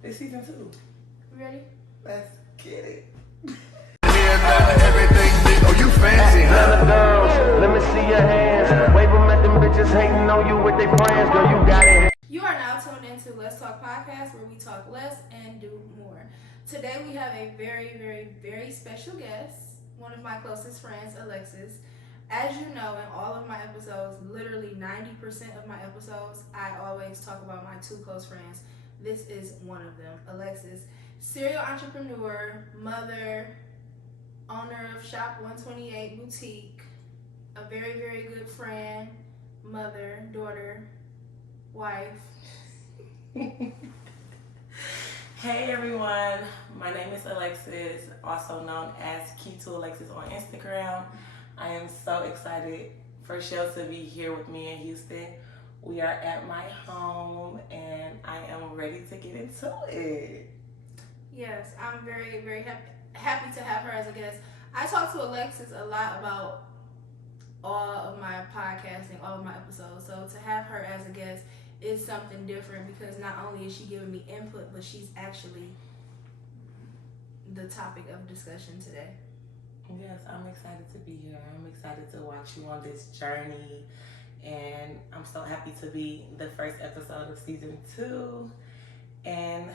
This season 2. You ready? Let's get it. Everything big. Oh, you fancy, huh? Girl, let me see your hands. Wave them at them bitches hating on you with their friends. Girl, you got it. You are now tuned into Let's Talk Podcast, where we talk less and do more. Today we have a very, very, very special guest, one of my closest friends, Alexus. As you know, in all of my episodes, literally 90% of my episodes, I always talk about my two close friends. This is one of them, Alexus. Serial entrepreneur, mother, owner of Shop 128 Boutique, a very, very good friend, mother, daughter, wife. Hey everyone, my name is Alexus, also known as Key2Alexus on Instagram. I am so excited for Shell to be here with me in Houston. We are at my home and I am ready to get into it. Yes, I'm very, very happy to have her as a guest. I talk to Alexus a lot about all of my podcasting, all of my episodes. So to have her as a guest is something different because not only is she giving me input, but she's actually the topic of discussion today. Yes, I'm excited to be here. I'm excited to watch you on this journey. And I'm so happy to be the first episode of season 2. And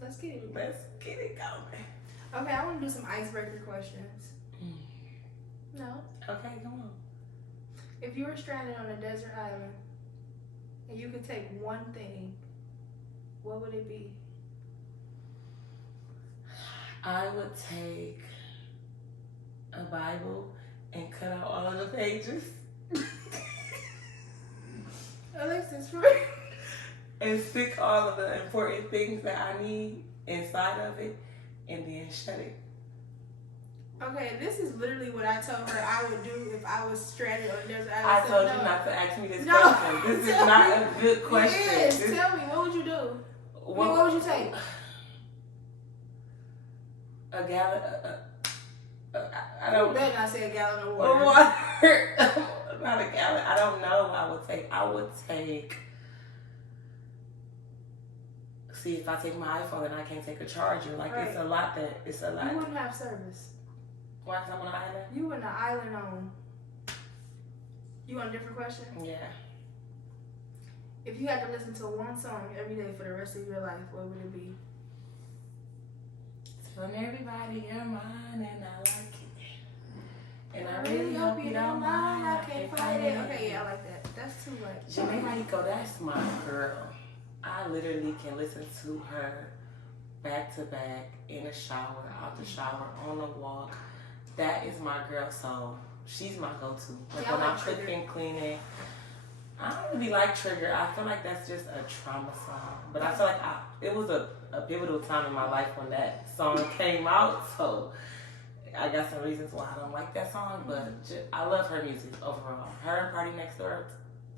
let's get it going. Okay, I want to do some icebreaker questions. No? Okay, come on. If you were stranded on a desert island and you could take one thing, what would it be? I would take a Bible and cut out all of the pages. Alexis, and stick all of the important things that I need inside of it and then shut it. Okay, this is literally what I told her I would do if I was stranded on a desert island. I told you not to ask me this question. This is not a good question. Yes, tell me, what would you do? What would you take? A gallon. I don't. You better not say a gallon of Water. water. Not a gallon. I don't know. I would take. See, if I take my iPhone and I can't take a charger, like right. It's a lot. You wouldn't have service. Why? 'Cause I'm on an island. You in an island on. You want a different question? Yeah. If you had to listen to one song every day for the rest of your life, what would it be? Telling everybody you're mine and I like it. And I really hope you don't mind. I can't fight it. Okay, yeah, I like that. That's too much. Jamaica, that's my girl. I literally can listen to her back to back in the shower, out the shower, on the walk. That is my girl, so she's my go-to. Like when I'm cooking, cleaning. I don't really like Trigger. I feel like that's just a trauma song. But I feel like it was a pivotal time in my life when that song came out. So I got some reasons why I don't like that song. But I love her music overall. Her and Party Next Door,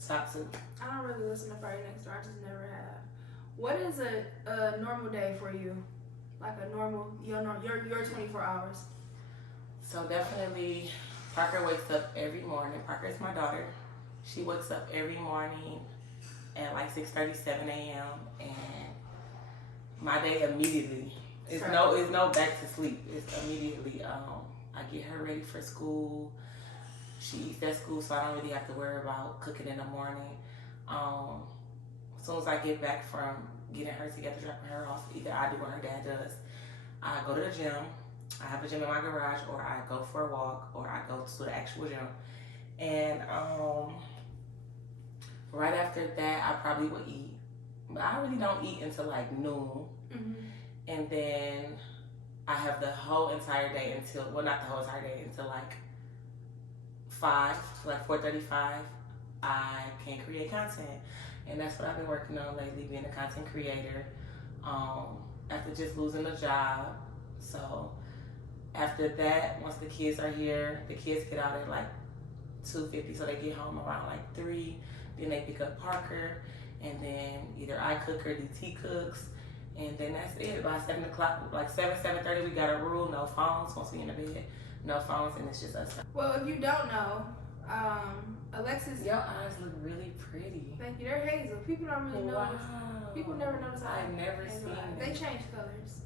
top 2. I don't really listen to Party Next Door. I just never have. What is a normal day for you? Like a normal, your 24 hours? So definitely, Parker wakes up every morning. Parker is my daughter. She wakes up every morning at like 6:37 a.m. and my day immediately. It's no back to sleep. It's immediately. I get her ready for school. She eats at school, so I don't really have to worry about cooking in the morning. As soon as I get back from getting her together, dropping her off, either I do or her dad does. I go to the gym. I have a gym in my garage, or I go for a walk, or I go to the actual gym. And right after that, I probably would eat. But I really don't eat until like noon. Mm-hmm. And then I have the whole entire day until, well, not the whole entire day, until like 5, like 4:35, I can create content. And that's what I've been working on lately, being a content creator. After just losing a job. So after that, once the kids are here, the kids get out at like 2:50, so they get home around like 3. Then they pick up Parker, and then either I cook or DT cooks, and then that's it. By 7 o'clock, like 7:30, we got a rule: no phones once we in the bed, no phones, and it's just us. Well, if you don't know, Alexus. Your eyes look really pretty. Thank you. They're hazel. People don't really notice. People never notice. I've never seen it. They change colors.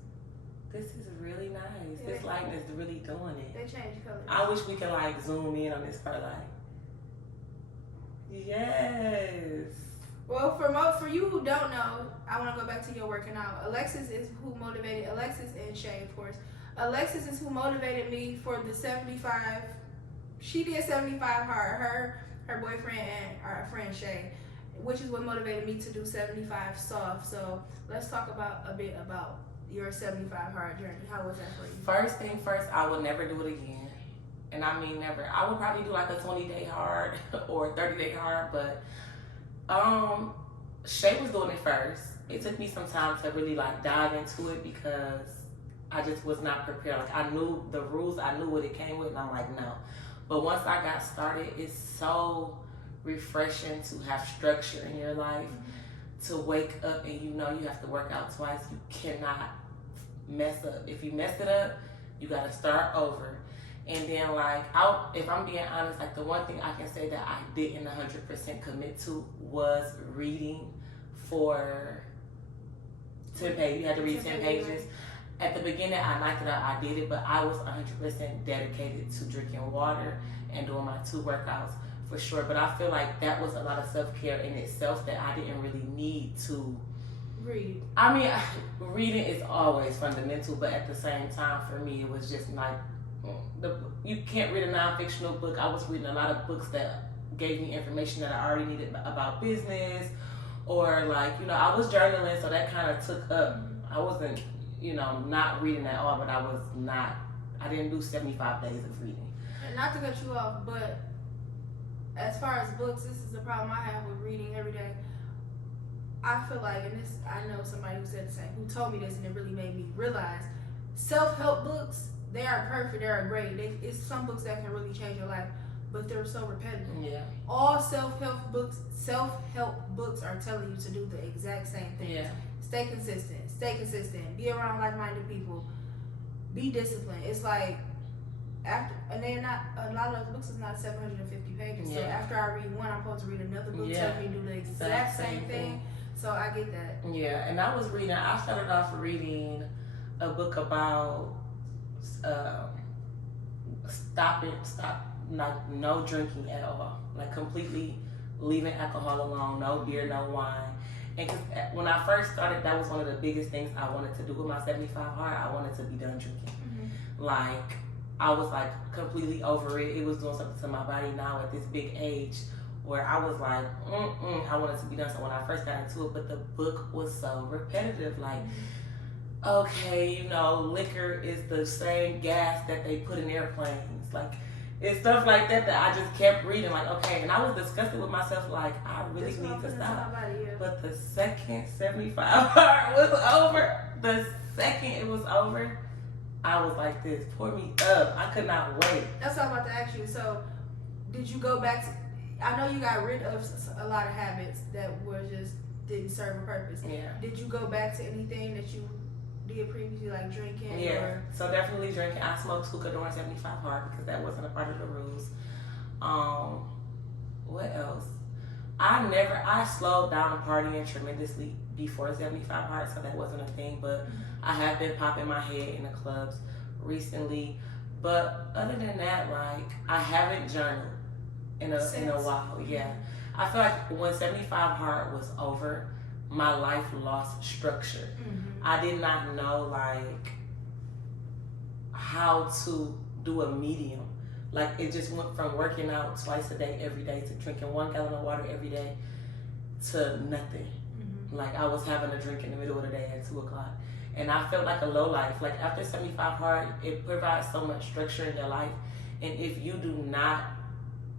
This is really nice. Yeah, this lighting is really doing it. They change colors. I wish we could like zoom in on this part, like. Yes. Well, for you who don't know, I want to go back to your working out. Alexus is who motivated Alexus and Shay, of course. Alexus is who motivated me for the 75. She did 75 hard. Her boyfriend and our friend Shay, which is what motivated me to do 75 soft. So let's talk a bit about your 75 hard journey. How was that for you? First thing first, I would never do it again. And I mean never. I would probably do like a 20-day hard or a 30-day hard, but Shay was doing it first. It took me some time to really like dive into it because I just was not prepared. Like I knew the rules, I knew what it came with, and I'm like, no. But once I got started, it's so refreshing to have structure in your life, to wake up and you know you have to work out twice. You cannot mess up. If you mess it up, you got to start over. And then like, if I'm being honest, like the one thing I can say that I didn't 100% commit to was reading for 10 pages. You had to read 10 pages. At the beginning, I knocked it out, I did it, but I was 100% dedicated to drinking water and doing my 2 workouts for sure. But I feel like that was a lot of self-care in itself that I didn't really need to read. I mean, reading is always fundamental, but at the same time, for me, it was just like, you can't read a non-fictional book. I was reading a lot of books that gave me information that I already needed about business, or like, you know, I was journaling, so that kind of took up, I wasn't, you know, not reading at all, but I didn't do 75 days of reading. And not to cut you off, but as far as books, this is the problem I have with reading every day. I feel like, and this, I know somebody who said the same, who told me this, and it really made me realize, self-help books, they are perfect, they are great. It's some books that can really change your life, but they're so repetitive. Yeah. All self-help books are telling you to do the exact same thing. Yeah. Stay consistent, be around like-minded people, be disciplined. It's like, and they're not, a lot of those books is not 750 pages. Yeah. So after I read one, I'm supposed to read another book telling me to do the exact same thing. So I get that. Yeah, and I started off reading a book about no drinking at all, like completely leaving alcohol alone, no beer, no wine. And when I first started, that was one of the biggest things I wanted to do with my 75 hard. I wanted to be done drinking. Like, I was like completely over it. It was doing something to my body now at this big age where I was like, I wanted to be done. So when I first got into it, but the book was so repetitive. Like, okay, you know, liquor is the same gas that they put in airplanes. Like, it's stuff like that I just kept reading. Like, okay, and I was disgusted with myself. Like, I really need to stop. But the second 75 part was over, I was like this, pour me up. I could not wait. That's what I'm about to ask you. So, did you go back to, I know you got rid of a lot of habits that were just didn't serve a purpose. Yeah. Did you go back to anything that you did previously, like drinking? Yeah, or? So definitely drinking. I smoked hookah during 75 hard because that wasn't a part of the rules. What else? I slowed down partying tremendously before 75 hard, so that wasn't a thing, but I have been popping my head in the clubs recently. But other than that, like, I haven't journaled in a while. Yeah. I feel like when 75 hard was over, my life lost structure. I did not know like how to do a medium. Like, it just went from working out twice a day every day to drinking 1 gallon of water every day to nothing. Like, I was having a drink in the middle of the day at 2 o'clock. And I felt like a low life. Like, after 75 hard, it provides so much structure in your life. And if you do not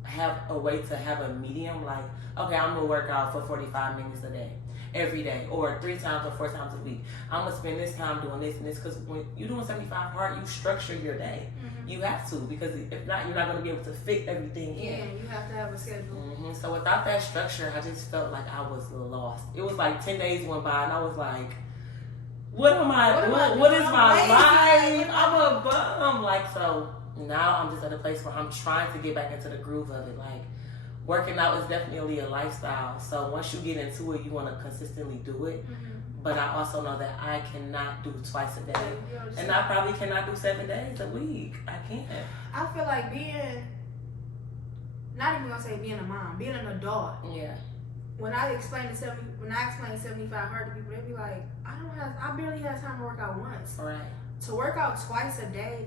have a way to have a medium, like, okay, I'm gonna work out for 45 minutes a day, every day, or 3 times or 4 times a week. I'm gonna spend this time doing this and this, because when you're doing 75 hard, you structure your day. You have to, because if not, you're not gonna be able to fit everything in. Yeah, you have to have a schedule. So without that structure, I just felt like I was lost. It was like 10 days went by and I was like, what is my life? I'm a bum. Like, so now I'm just at a place where I'm trying to get back into the groove of it. Like, working out is definitely a lifestyle. So once you get into it, you want to consistently do it. But I also know that I cannot do twice a day. And I probably cannot do 7 days a week. I can't. I feel like being, not even gonna say being a mom, being an adult. Yeah. When I explain 75 hard to people, they be like, I barely have time to work out once. Right. To work out twice a day,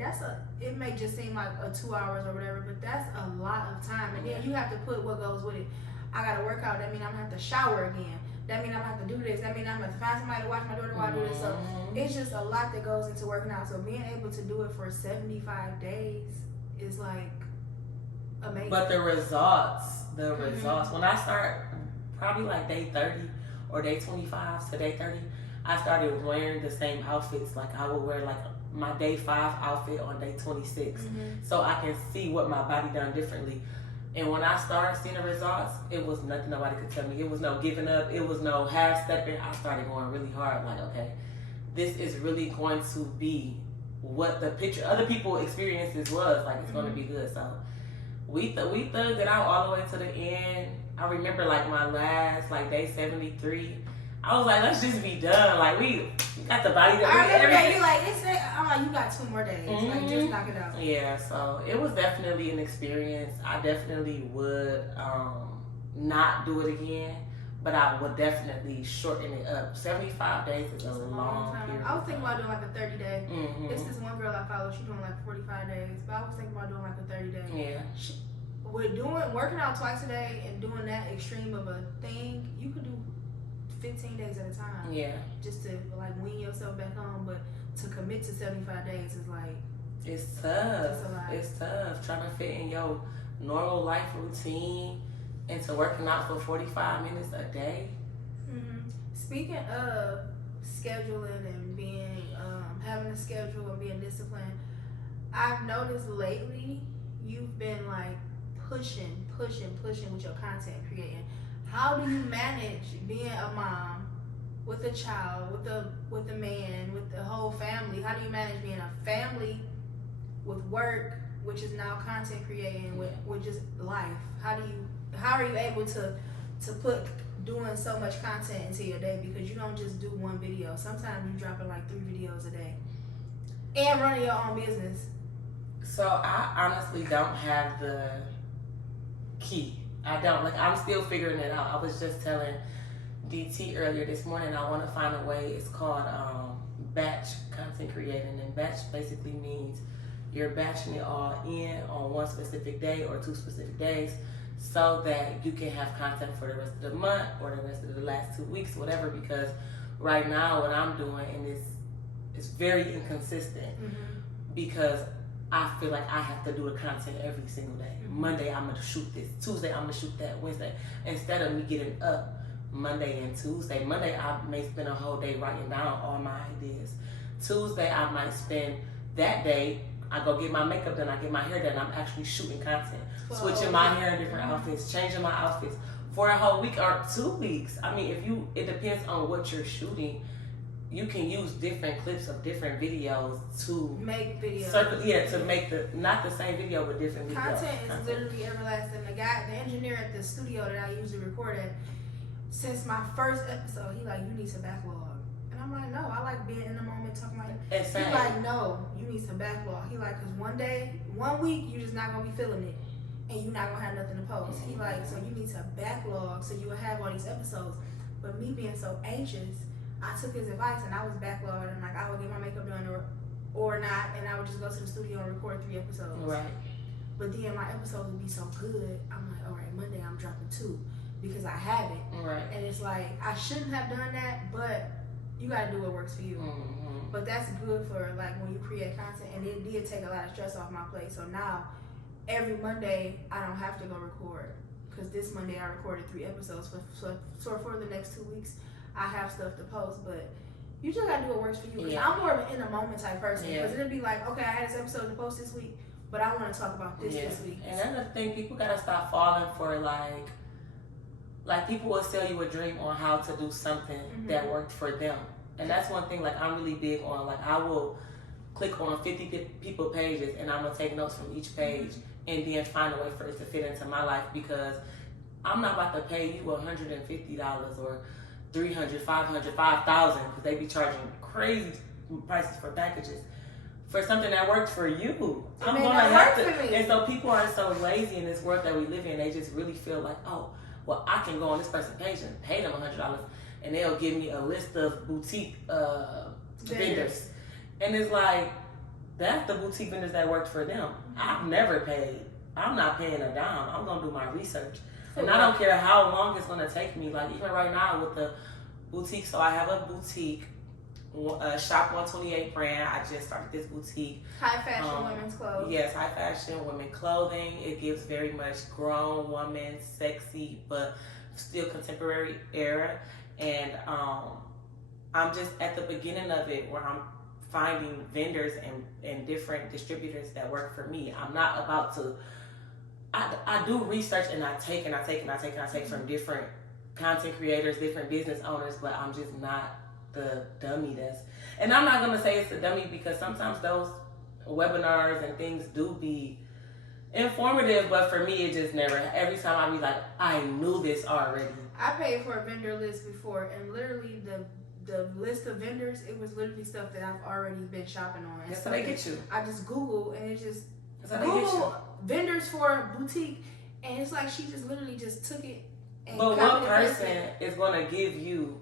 it may just seem like 2 hours or whatever, but that's a lot of time. And then you have to put what goes with it. I gotta work out, that means I'm gonna have to shower again. That means I'm gonna have to do this. That means I'm gonna have to find somebody to watch my daughter while I do this. So it's just a lot that goes into working out. So being able to do it for 75 days is like amazing. But the results, when I start probably like day 30 or day 25 to day 30, I started wearing the same outfits. Like I would wear like my day 5 outfit on day 26. So I can see what my body done differently. And when I started seeing the results, it was nothing nobody could tell me. It was no giving up. It was no half stepping. I started going really hard. Like, okay, this is really going to be what the picture other people experiences was. Like, it's going to be good. So we thugged it out all the way to the end. I remember like my last, like day 73. I was like, let's just be done. Like, we got the body that I remember that you like, I'm like, you got 2 more days. Like, just knock it out. Yeah, so it was definitely an experience. I definitely would not do it again, but I would definitely shorten it up. 75 days is a long period. I was thinking about doing like a 30-day. It's this one girl I follow. She's doing like 45 days, but I was thinking about doing like a 30-day. Yeah. Working out twice a day and doing that extreme of a thing, you could do 15 days at a time. Yeah. Just to like wean yourself back on, but to commit to 75 days is like, it's tough. It's tough trying to fit in your normal life routine into working out for 45 minutes a day. Speaking of scheduling and being having a schedule and being disciplined, I've noticed lately you've been like pushing with your content creating. How do you manage being a mom with a child, with a man, with the whole family? How do you manage being a family with work, which is now content creating, with just life? How are you able to put doing so much content into your day? Because you don't just do one video. Sometimes you dropping like 3 videos a day and running your own business. So I honestly don't have the key. I don't. Like, I'm still figuring it out. I was just telling DT earlier this morning, I want to find a way. It's called batch content creating. And batch basically means you're batching it all in on one specific day or 2 specific days so that you can have content for the rest of the month or the rest of the last 2 weeks, whatever. Because right now what I'm doing, and it's very inconsistent because I feel like I have to do the content every single day. Monday, I'm going to shoot this. Tuesday, I'm going to shoot that. Wednesday. Instead of me getting up Monday and Tuesday. Monday, I may spend a whole day writing down all my ideas. Tuesday, I might spend that day, I go get my makeup done, I get my hair done, I'm actually shooting content. Switching my hair in different outfits, changing my outfits for a whole week or 2 weeks. I mean, it depends on what you're shooting. You can use different clips of different videos to make videos. To make not the same video but different videos. Content is literally everlasting. The engineer at the studio that I usually record at, since my first episode, he like, you need some backlog. And I'm like, no, I like being in the moment talking about it. He like, no, you need some backlog. He like, cause one week, you just not gonna be feeling it. And you're not gonna have nothing to post. He like, so you need some backlog so you will have all these episodes. But me being so anxious, I took his advice and I was backlogged and like I would get my makeup done or not, and I would just go to the studio and record 3 episodes. Right. But then my episodes would be so good, I'm like, all right, Monday I'm dropping 2 because I have it. Right. And it's like, I shouldn't have done that, but you gotta do what works for you. But that's good for like when you create content, and it did take a lot of stress off my plate. So now every Monday I don't have to go record, because this Monday I recorded 3 episodes for the next 2 weeks. I have stuff to post, but you just gotta do what works for you. Yeah. I'm more of an in the moment type person, because it'll be like, okay, I had this episode to post this week, but I want to talk about this week. And another thing, people gotta stop falling for like people will sell you a dream on how to do something that worked for them, and that's one thing. Like, I'm really big on, like, I will click on 50 people pages and I'm gonna take notes from each page and then find a way for it to fit into my life, because I'm not about to pay you $150 or $300, $500, $5,000 because they be charging crazy prices for packages for something that works for you. I'm gonna have to. And so people are so lazy in this world that we live in. They just really feel like, oh, well, I can go on this person's page and pay them $100, and they'll give me a list of boutique vendors. And it's like, that's the boutique vendors that worked for them. I've never paid. I'm not paying a dime. I'm gonna do my research. And I don't care how long it's gonna take me. Like even right now with the boutique, so I have a boutique, Shop 128 brand. I just started this boutique. High fashion women's clothes. Yes, high fashion women clothing. It gives very much grown woman, sexy, but still contemporary era. And I'm just at the beginning of it where I'm finding vendors and different distributors that work for me. I'm not about to. I do research and I take from different content creators, different business owners, but I'm just not the dummy that's. And I'm not gonna say it's a dummy because sometimes those webinars and things do be informative, but for me it just never. Every time I be like, I knew this already. I paid for a vendor list before, and literally the list of vendors, it was literally stuff that I've already been shopping on. That's how they get you. I just Google and it just Google vendors for boutique, and it's like she just literally just took it. And but what person is going to give you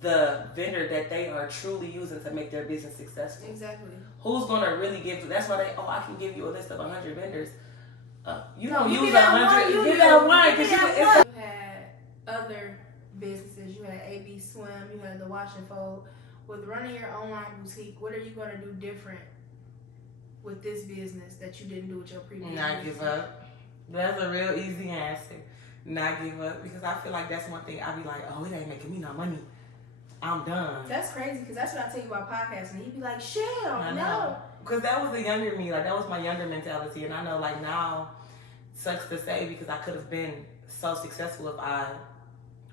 the vendor that they are truly using to make their business successful? Exactly. Who's going to really give? That's why I can give you a list of 100 vendors. You don't use use 100. You got one because you had other businesses. You had AB Swim. You had the Wash and Fold. With running your online boutique, what are you going to do different with this business that you didn't do with your previous business? Not give up. That's a real easy answer. Not give up, because I feel like that's one thing I be like, oh, it ain't making me no money. I'm done. That's crazy, because that's what I tell you about podcasting. You'd be like, Shell, no. Because that was the younger me. Like, that was my younger mentality. And I know, like, now, sucks to say, because I could have been so successful if I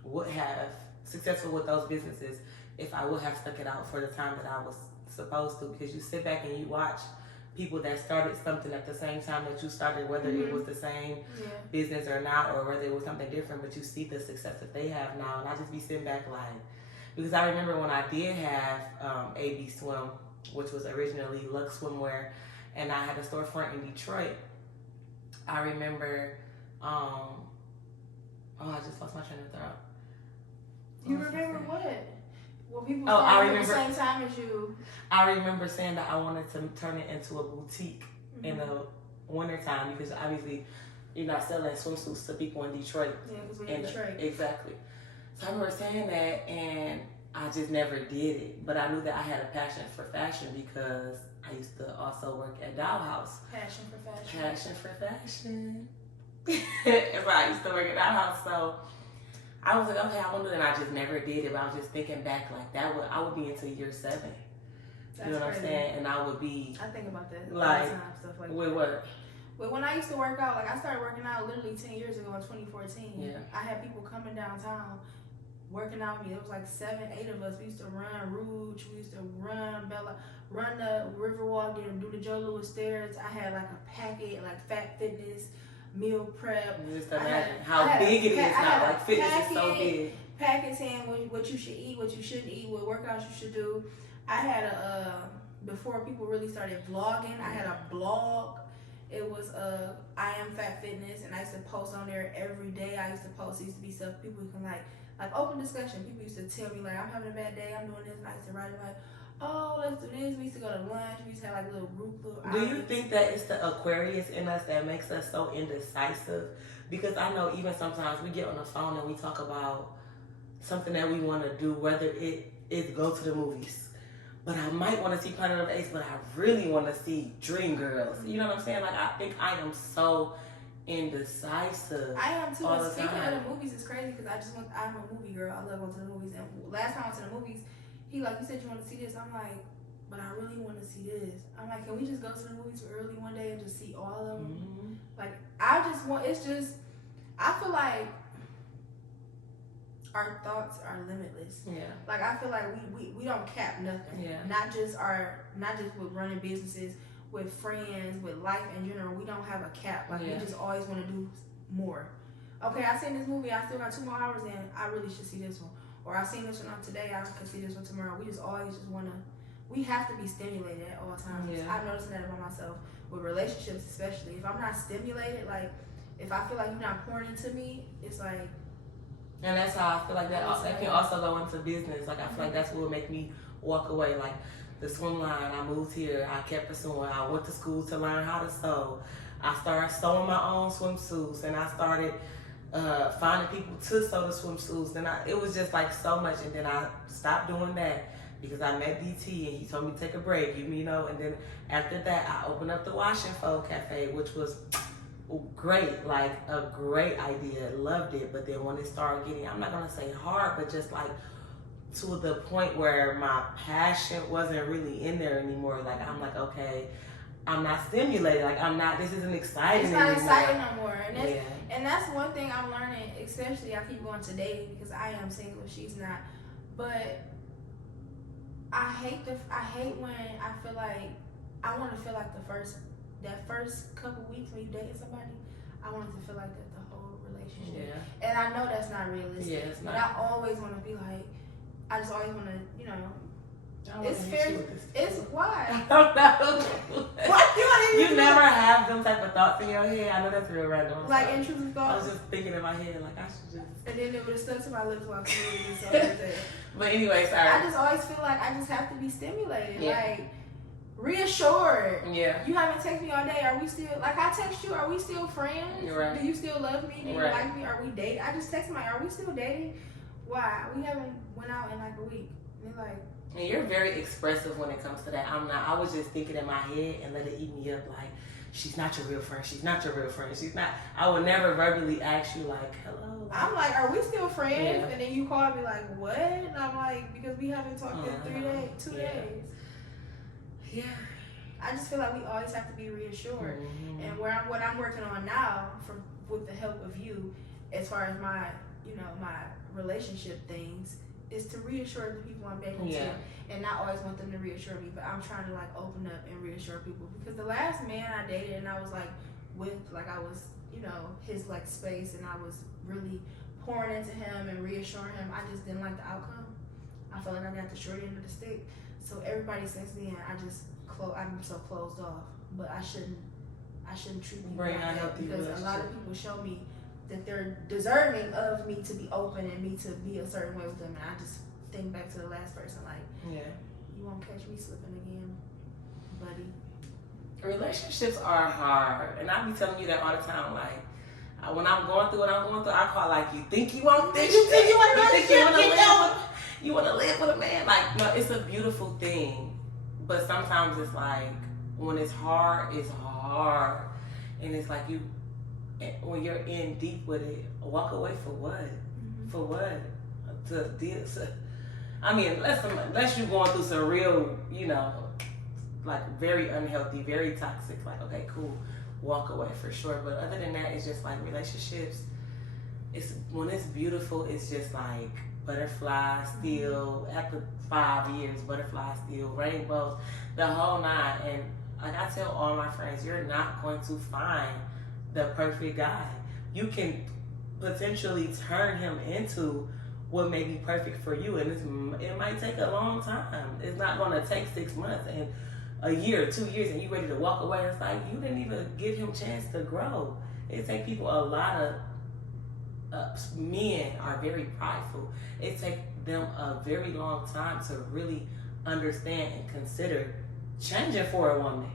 would have, successful with those businesses, if I would have stuck it out for the time that I was supposed to. Because you sit back and you watch people that started something at the same time that you started, whether it was the same business or not, or whether it was something different, but you see the success that they have now. And I just be sitting back like, because I remember when I did have AB Swim, which was originally Lux Swimwear, and I had a storefront in Detroit. I remember, I just lost my train of thought. You remember what? Well, people I remember at the same time as you. I remember saying that I wanted to turn it into a boutique in the wintertime, because obviously you're not selling swimsuits to people in Detroit. Yeah, because we're in Detroit. Exactly. So I remember saying that, and I just never did it. But I knew that I had a passion for fashion because I used to also work at Dollhouse. Passion for fashion. Passion for fashion. That's why I used to work at Dollhouse. So I was like, okay, I want to do it. And I just never did it. But I was just thinking back, like, I would be into year 7. That's you know what crazy. I'm saying? And I would be. I think about that like, all the time, stuff like with that. what? But when I used to work out, like I started working out literally 10 years ago in 2014. Yeah. I had people coming downtown working out with me. It was like 7, 8 of us. We used to run Rouge. We used to run Bella, run the Riverwalk, then do the Joe Louis stairs. I had like a packet, like Fat Fitness, meal prep. Just imagine how big it is now. Like fitness is so big. Packet saying what you should eat, what you shouldn't eat, what workouts you should do. I had before people really started vlogging, I had a blog. It was I Am Fat Fitness, and I used to post on there every day. I used to post. It used to be stuff people can like open discussion. People used to tell me like, I'm having a bad day, I'm doing this, and I used to write it like, oh, let's do this. We used to go to lunch. We used to have like little group. Do you think that it's the Aquarius in us that makes us so indecisive? Because I know even sometimes we get on the phone and we talk about something that we want to do, whether it is go to the movies. But I might want to see Planet of the Apes, but I really want to see Dreamgirls. You know what I'm saying? Like, I think I am so indecisive. I am too. All the Speaking time. of the movies, it's crazy because I'm a movie girl. I love going to the movies. And last time I went to the movies, he like, you said you want to see this. I'm like, but I really want to see this. I'm like, can we just go to the movies early one day and just see all of them? Mm-hmm. Like, I just want, it's just, I feel like our thoughts are limitless. Yeah. Like, I feel like we don't cap nothing. Yeah. Not just with running businesses, with friends, with life in general. We don't have a cap. Like, we just always want to do more. okay, I seen this movie, I still got 2 more hours in, I really should see this one. Or I seen this one on today, I can see this one tomorrow. We just always just wanna, we have to be stimulated at all times. Yeah. I've noticed that about myself with relationships, especially. If I'm not stimulated, like if I feel like you're not pouring into me, it's like. And that's how I feel like that can also go into business. Like I feel like that's what would make me walk away. Like the swim line, I moved here, I kept pursuing. I went to school to learn how to sew. I started sewing my own swimsuits, and I started finding people to sew the swimsuits. Then it was just like so much, and then I stopped doing that because I met DT and he told me to take a break, you know. And then after that, I opened up the Wash and Fold Cafe, which was great, like a great idea, loved it. But then when it started getting, I'm not gonna say hard, but just like to the point where my passion wasn't really in there anymore. Like I'm like, okay, I'm not stimulated. Like I'm not. This isn't exciting. It's not anymore. exciting no more. And that's one thing I'm learning. Especially I keep going to dating because I am single. She's not. But I hate when I feel like I want to feel like that first couple weeks when you dating somebody. I want it to feel like that the whole relationship. Yeah. And I know that's not realistic. Yeah, it's not. But I always want to be like. I just always want to, you know. It's fair. It's why. I don't know. What? You never have them type of thoughts in your head. I know that's real random. Like intrusive I thoughts. was just thinking in my head, like I should just. And then it would have stuck to my lips while I was so But anyway, sorry. I just always feel like I just have to be stimulated, Yeah. like reassured. Yeah. You haven't texted me all day. Are we still like I text you? Are we still friends? You're right. Do you still love me? Do you Right. like me? Are we dating? I just text my. Are we still dating? Why? We haven't went out in like a week. And they're like. And you're very expressive when it comes to that. I'm not. I was just thinking in my head and let it eat me up. Like, she's not your real friend. She's not your real friend. She's not. I would never verbally ask you like, hello. I'm like, are we still friends? Yeah. And then you call me like, what? And I'm like, because we haven't talked in 3 days, 2 days. Yeah. I just feel like we always have to be reassured. Mm-hmm. And what I'm working on now, with the help of you, as far as my, my relationship things, is to reassure the people I'm dating to, and not always want them to reassure me. But I'm trying to like open up and reassure people because the last man I dated and I was like I was his like space and I was really pouring into him and reassuring him. I just didn't like the outcome. I felt like I got the short end of the stick. So everybody since then, I'm so closed off. But I shouldn't treat people like that because a lot of people show me that they're deserving of me to be open and me to be a certain way with them. And I just think back to the last person like, you won't catch me slipping again, buddy. Relationships are hard, and I be telling you that all the time. Like when I'm going through what I'm going through, I call like, you think you want this? You think you want to live with a man? Like, no, it's a beautiful thing, but sometimes it's like when it's hard, and it's like when you're in deep with it, walk away for what? Mm-hmm. For what? To deal. I mean, unless you're going through some real, like very unhealthy, very toxic. Like, okay, cool, walk away for sure. But other than that, it's just like relationships. When it's beautiful, it's just like butterflies still after 5 years, butterflies still, rainbows, the whole nine. And like I tell all my friends, you're not going to find the perfect guy. You can potentially turn him into what may be perfect for you, and it might take a long time. It's not going to take 6 months and a year, 2 years, and you ready to walk away. It's like you didn't even give him a chance to grow. It takes people a lot of men are very prideful. It takes them a very long time to really understand and consider changing for a woman.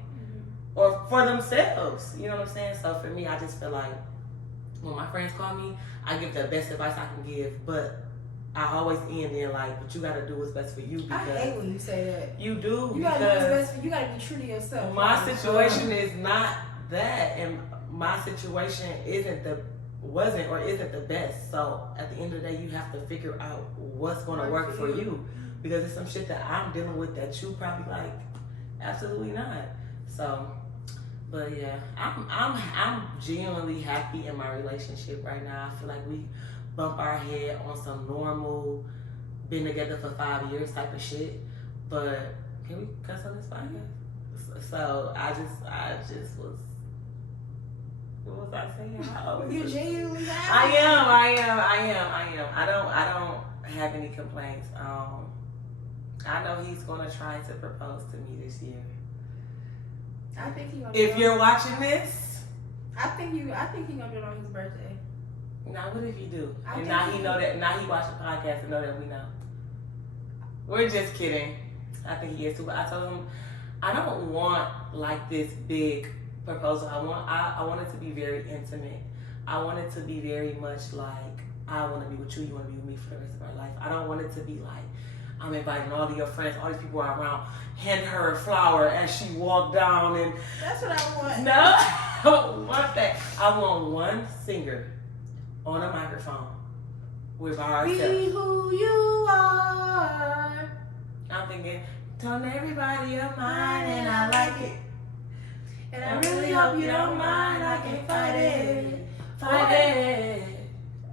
Or for themselves, you know what I'm saying? So for me, I just feel like when my friends call me, I give the best advice I can give, but I always end in like, but you gotta do what's best for you. Because I hate when you say that. You do. You gotta do what's best for you. You gotta be true to yourself. My situation is not that, and my situation isn't the best. So at the end of the day, you have to figure out what's gonna work for you, because it's some shit that I'm dealing with that you probably like absolutely not. So. But yeah, I'm genuinely happy in my relationship right now. I feel like we bump our head on some normal, been together for 5 years type of shit. But can we cuss on this podcast? So I just was What was I saying? How old You is it? genuinely happy? I am. I don't have any complaints. I know he's gonna try to propose to me this year. I think he gonna. If you're watching this, I think he gonna do it on his birthday. now what if you do? I And think now he know that. Now he watch the podcast and know that we know. We're just kidding. I think he is too. But I told him I don't want like this big proposal. I want it to be very intimate. I want it to be very much like I want to be with you. You want to be with me for the rest of our life. I don't want it to be like I'm inviting all of your friends. All these people are around. Hand her a flower as she walked down and. That's what I want. No, I don't want that. I want one singer on a microphone with ourselves. Be who you are. I'm thinking, telling everybody of mine and I like it. And I really hope you don't mind. I can fight it. Fight it.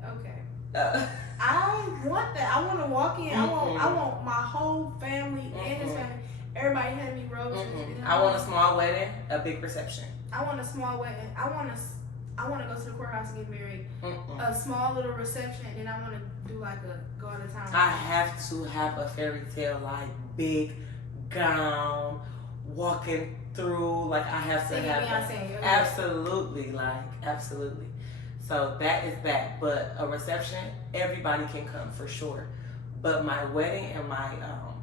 Okay. I want that. I want to walk in. I want my whole family and his family. Everybody hand me roses. I want a small wedding, a big reception. I want a small wedding. I want to go to the courthouse and get married. A small little reception, and then I want to do like a go out of town. I have to have a fairy tale, like big gown, walking through. Like I have to have that. Absolutely. So that is that. But a reception, everybody can come for sure. But my wedding and my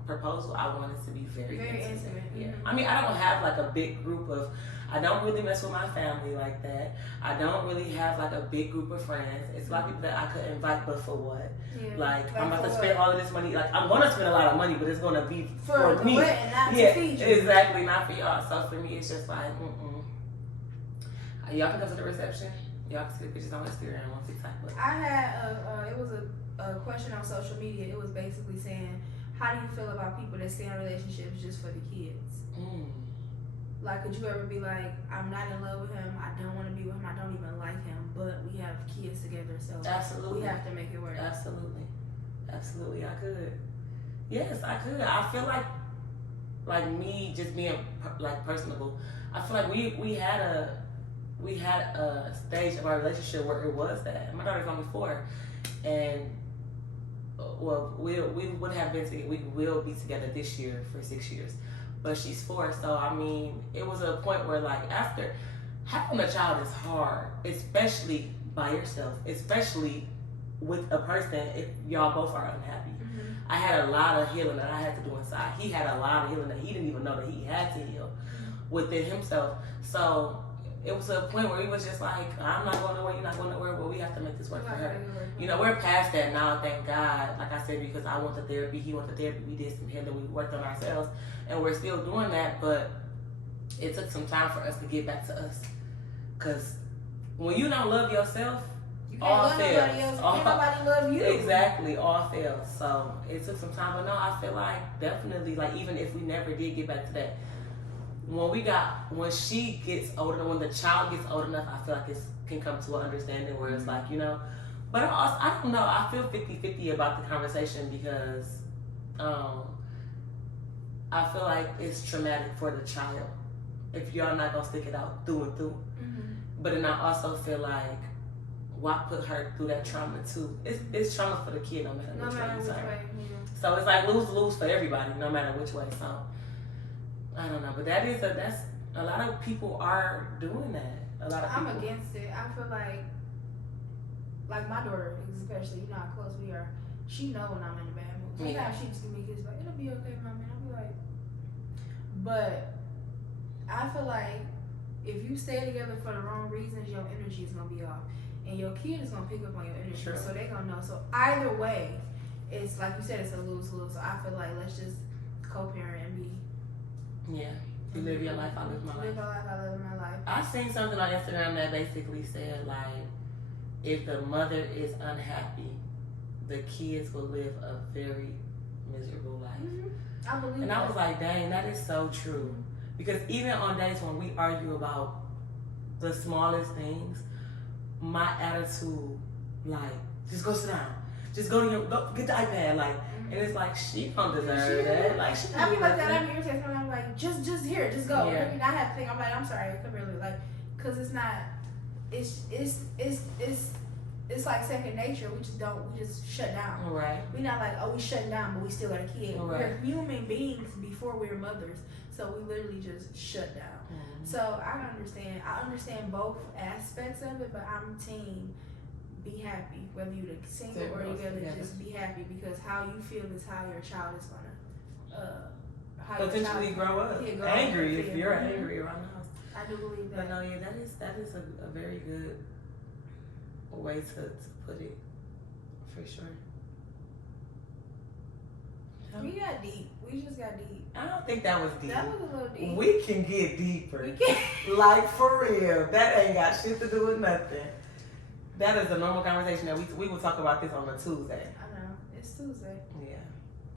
proposal, I want it to be very intimate. Yeah. Mm-hmm. I mean, I don't have like a big group of. I don't really mess with my family like that. I don't really have like a big group of friends. It's a lot of people that I could invite, but for what? Yeah. Like I'm about to spend all of this money. Like I'm gonna spend a lot of money, but it's gonna be for me. Wedding, not yeah, to feed you. exactly, not for y'all. So for me, it's just like, Y'all can come to the reception. Y'all can see the pictures on Instagram on TikTok. But I had it was a question on social media. It was basically saying, how do you feel about people that stay in relationships just for the kids? Like, could you ever be like, I'm not in love with him, I don't want to be with him, I don't even like him, but we have kids together, so absolutely, we have to make it work. Absolutely, I could. Yes, I could. I feel like me just being like personable. I feel like we had a stage of our relationship where it was that my daughter's only 4, and well, we would have been together. We will be together this year for 6 years. But she's 4, so I mean, it was a point where like after having a child is hard, especially by yourself, especially with a person if y'all both are unhappy. I had a lot of healing that I had to do inside. He had a lot of healing that he didn't even know that he had to heal within himself. So it was a point where he was just like, I'm not going nowhere, you're not going nowhere, but we have to make this work for her. You know, we're past that now, thank God. Like I said, because I went to therapy, he went to therapy, we did some healing, we worked on ourselves, and we're still doing that, but it took some time for us to get back to us. Because when you don't love yourself, you all can't fails. love nobody else. Can't nobody love you. Exactly, all fails. So it took some time, but no, I feel like definitely, like even if we never did get back to that, when she gets older, when the child gets old enough, I feel like it can come to an understanding where it's like, you know, but I don't know, I feel 50-50 about the conversation because I feel like it's traumatic for the child if y'all not gonna stick it out through and through. But then I also feel like, why put her through that trauma too? It's trauma for the kid no matter which way. So it's like lose for everybody no matter which way. So I don't know, but that's a lot of people are doing that. A lot of people. I'm against it. I feel like my daughter, especially, you know how close we are. She know when I'm in a bad mood. Sometimes she just give me kisses like, it'll be okay, mommy. And I'll be like, but I feel like if you stay together for the wrong reasons, your energy is gonna be off, and your kid is gonna pick up on your energy, so they gonna know. So either way, it's like you said, it's a lose-lose. So I feel like let's just co-parent and be. Yeah, you live your life, I live my life. Live your life, I live my life. I seen something on Instagram that basically said like, if the mother is unhappy, the kids will live a very miserable life. I believe and I was like, dang, that is so true. Because even on days when we argue about the smallest things, my attitude, like, just go sit down. Just go get the iPad, like, and it's like, she don't deserve that. Like, she I be like that. I be irritated. I'm like, just here, just go. Yeah. I mean, I have to think. I'm like, I'm sorry, I could really like, cause it's not. it's like second nature. We just shut down. Right. We're not like, oh, we shutting down, but we still got a kid. Right. We're human beings before we're mothers, so we literally just shut down. Mm-hmm. So I understand both aspects of it, but I'm team be happy, whether you're single or together, just be happy, because how you feel is how your child is gonna potentially grow up. Angry if you're angry around the house. I do believe that. But no, yeah, that is a very good way to put it, for sure. We got deep. We just got deep. I don't think that was deep. That was a little deep. We can get deeper. We can. Like, for real. That ain't got shit to do with nothing. That is a normal conversation that we will talk about this on a Tuesday. I know. It's Tuesday. Yeah.